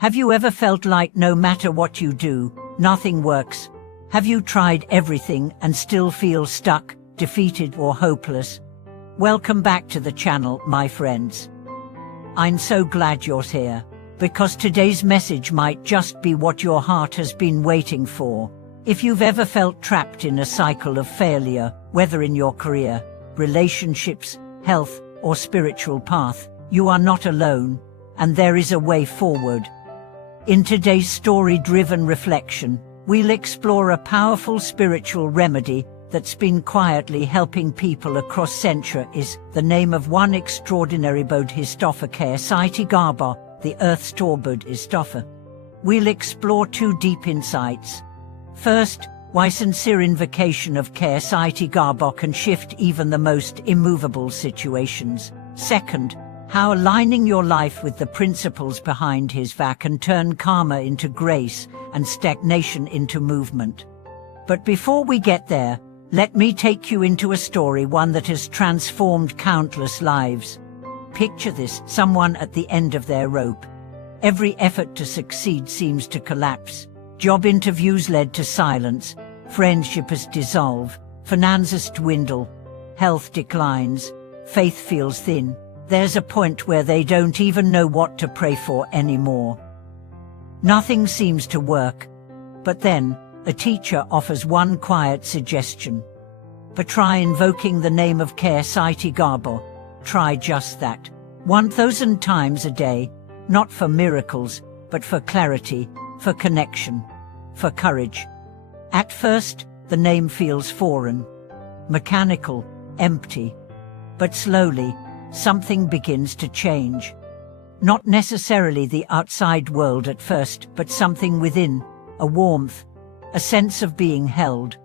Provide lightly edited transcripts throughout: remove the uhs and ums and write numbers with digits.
Have you ever felt like no matter what you do, nothing works? Have you tried everything and still feel stuck, defeated or hopeless? Welcome back to the channel, my friends. I'm so glad you're here, because today's message might just be what your heart has been waiting for. If you've ever felt trapped in a cycle of failure, whether in your career, relationships, health, or spiritual path, you are not alone, and there is a way forward. In today's story-driven reflection, we'll explore a powerful spiritual remedy that's been quietly helping people across centuries. The name of one extraordinary Bodhisattva, Ksati, the Earth-Store Bodhisattva. We'll explore two deep insights. First, why sincere invocation of Ksati can shift even the most immovable situations. Second, how aligning your life with the principles behind his va can turn karma into grace and stagnation into movement. But before we get there, let me take you into a story, one that has transformed countless lives. Picture this: someone at the end of their rope. Every effort to succeed seems to collapse. Job interviews led to silence, friendships dissolve, finances dwindle, health declines, faith feels thin. There's a point where they don't even know what to pray for anymore. Nothing seems to work. But then, a teacher offers one quiet suggestion. But try invoking the name of Ksati. Try just that. 1,000 times a day, not for miracles, but for clarity, for connection, for courage. At first, the name feels foreign, mechanical, empty. But slowly, something begins to change. Not necessarily the outside world at first, but something within, a warmth, a sense of being held,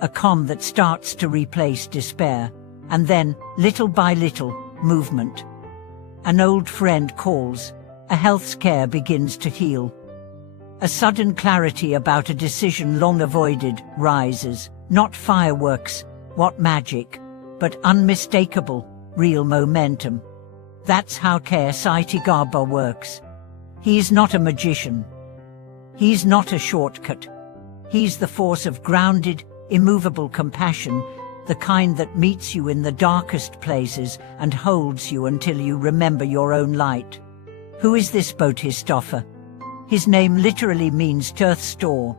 a calm that starts to replace despair, and then, little by little, movement. An old friend calls, a health scare begins to heal. A sudden clarity about a decision long avoided rises, not fireworks, what magic, but unmistakable, real momentum. That's how Ksati works. He's not a magician. He's not a shortcut. He's the force of grounded, immovable compassion, the kind that meets you in the darkest places and holds you until you remember your own light. Who is this Bodhisattva? His name literally means earth store,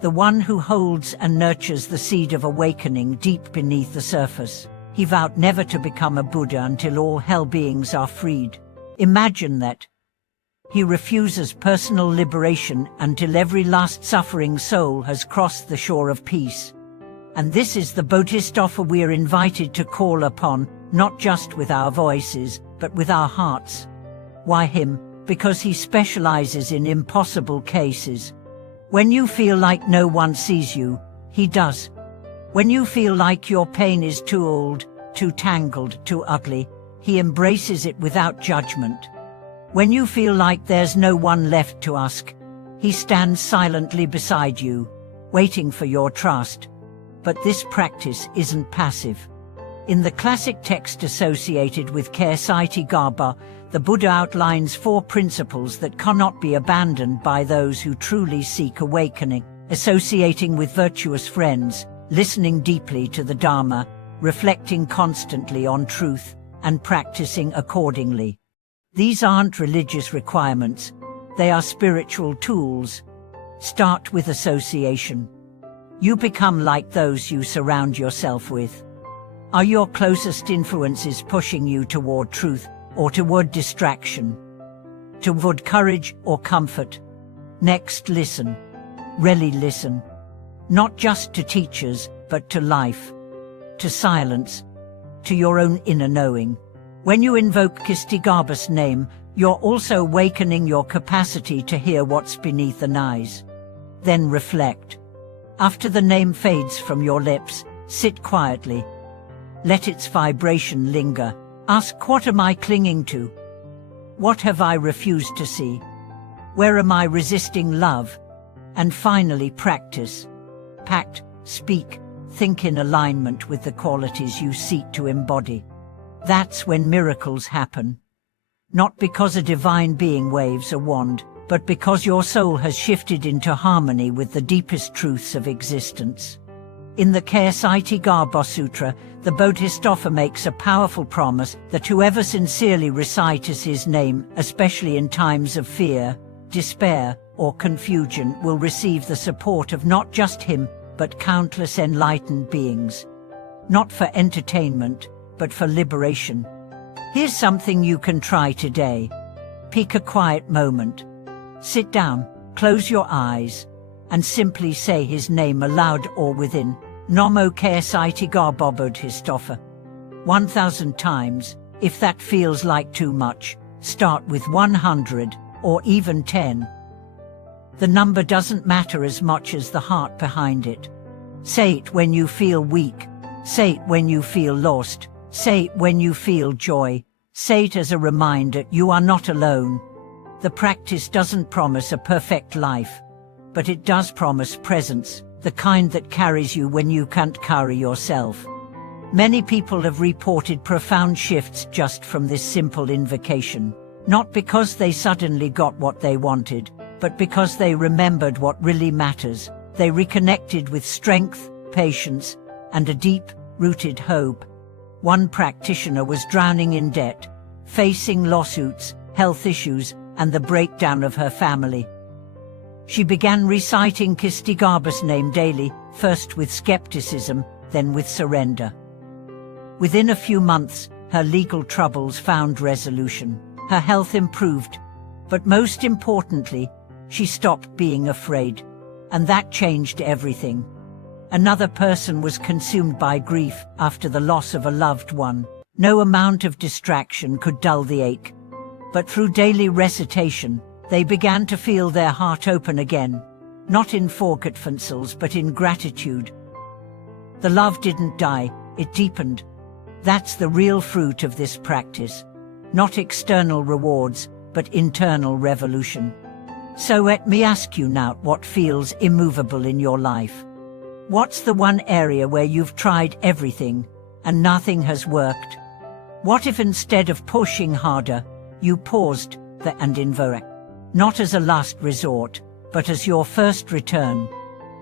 the one who holds and nurtures the seed of awakening deep beneath the surface. He vowed never to become a Buddha until all hell beings are freed. Imagine that. He refuses personal liberation until every last suffering soul has crossed the shore of peace. And this is the Bodhisattva we're invited to call upon, not just with our voices, but with our hearts. Why him? Because he specializes in impossible cases. When you feel like no one sees you, he does. When you feel like your pain is too old, too tangled, too ugly, he embraces it without judgment. When you feel like there's no one left to ask, he stands silently beside you, waiting for your trust. But this practice isn't passive. In the classic text associated with Ksati, the Buddha outlines 4 principles that cannot be abandoned by those who truly seek awakening: associating with virtuous friends, listening deeply to the Dharma, reflecting constantly on truth, and practicing accordingly. These aren't religious requirements, they are spiritual tools. Start with association. You become like those you surround yourself with. Are your closest influences pushing you toward truth, or toward distraction? Toward courage or comfort? Next, listen. Really listen. Not just to teachers, but to life, to silence, to your own inner knowing. When you invoke Ksati's name, you're also awakening your capacity to hear what's beneath the noise. Then reflect. After the name fades from your lips, sit quietly. Let its vibration linger. Ask, what am I clinging to? What have I refused to see? Where am I resisting love? And finally, practice. Act, speak, think in alignment with the qualities you seek to embody. That's when miracles happen. Not because a divine being waves a wand, but because your soul has shifted into harmony with the deepest truths of existence. In the Qigong Sutra, the Bodhisattva makes a powerful promise that whoever sincerely recites his name, especially in times of fear, despair, or confusion, will receive the support of not just him, but countless enlightened beings. Not for entertainment, but for liberation. Here's something you can try today. Pick a quiet moment. Sit down, close your eyes, and simply say his name aloud or within. Namo Qigong Bodhisattva. 1,000 times. If that feels like too much, start with 100, or even 10. The number doesn't matter as much as the heart behind it. Say it when you feel weak. Say it when you feel lost. Say it when you feel joy. Say it as a reminder you are not alone. The practice doesn't promise a perfect life, but it does promise presence, the kind that carries you when you can't carry yourself. Many people have reported profound shifts just from this simple invocation, not because they suddenly got what they wanted, but because they remembered what really matters. They reconnected with strength, patience, and a deep-rooted hope. One practitioner was drowning in debt, facing lawsuits, health issues, and the breakdown of her family. She began reciting Qigong's name daily, first with skepticism, then with surrender. Within a few months, her legal troubles found resolution. Her health improved, but most importantly, she stopped being afraid. And that changed everything. Another person was consumed by grief after the loss of a loved one. No amount of distraction could dull the ache. But through daily recitation, they began to feel their heart open again, not in forgetfulness but in gratitude. The love didn't die, it deepened. That's the real fruit of this practice. Not external rewards, but internal revolution. So let me ask you now, what feels immovable in your life? What's the one area where you've tried everything and nothing has worked? What if instead of pushing harder, you paused and invoked? Not as a last resort, but as your first return.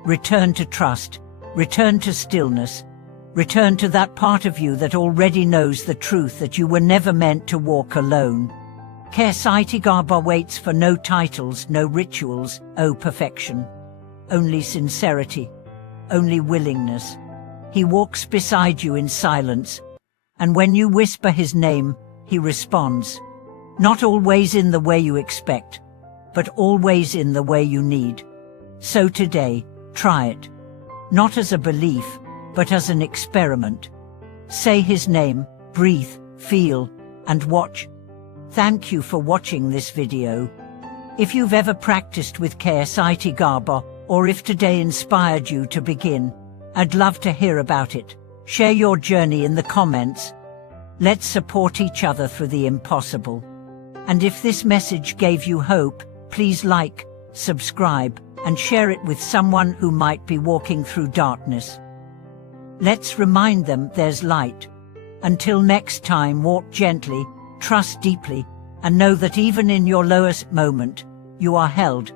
Return to trust, return to stillness, return to that part of you that already knows the truth that you were never meant to walk alone. Qigong waits for no titles, no rituals, oh perfection. Only sincerity, only willingness. He walks beside you in silence, and when you whisper his name, he responds. Not always in the way you expect, but always in the way you need. So today, try it. Not as a belief, but as an experiment. Say his name, breathe, feel, and watch. Thank you for watching this video. If you've ever practiced with Qigong, or if today inspired you to begin, I'd love to hear about it. Share your journey in the comments. Let's support each other through the impossible. And if this message gave you hope, please like, subscribe, and share it with someone who might be walking through darkness. Let's remind them there's light. Until next time, walk gently, trust deeply, and know that even in your lowest moment, you are held.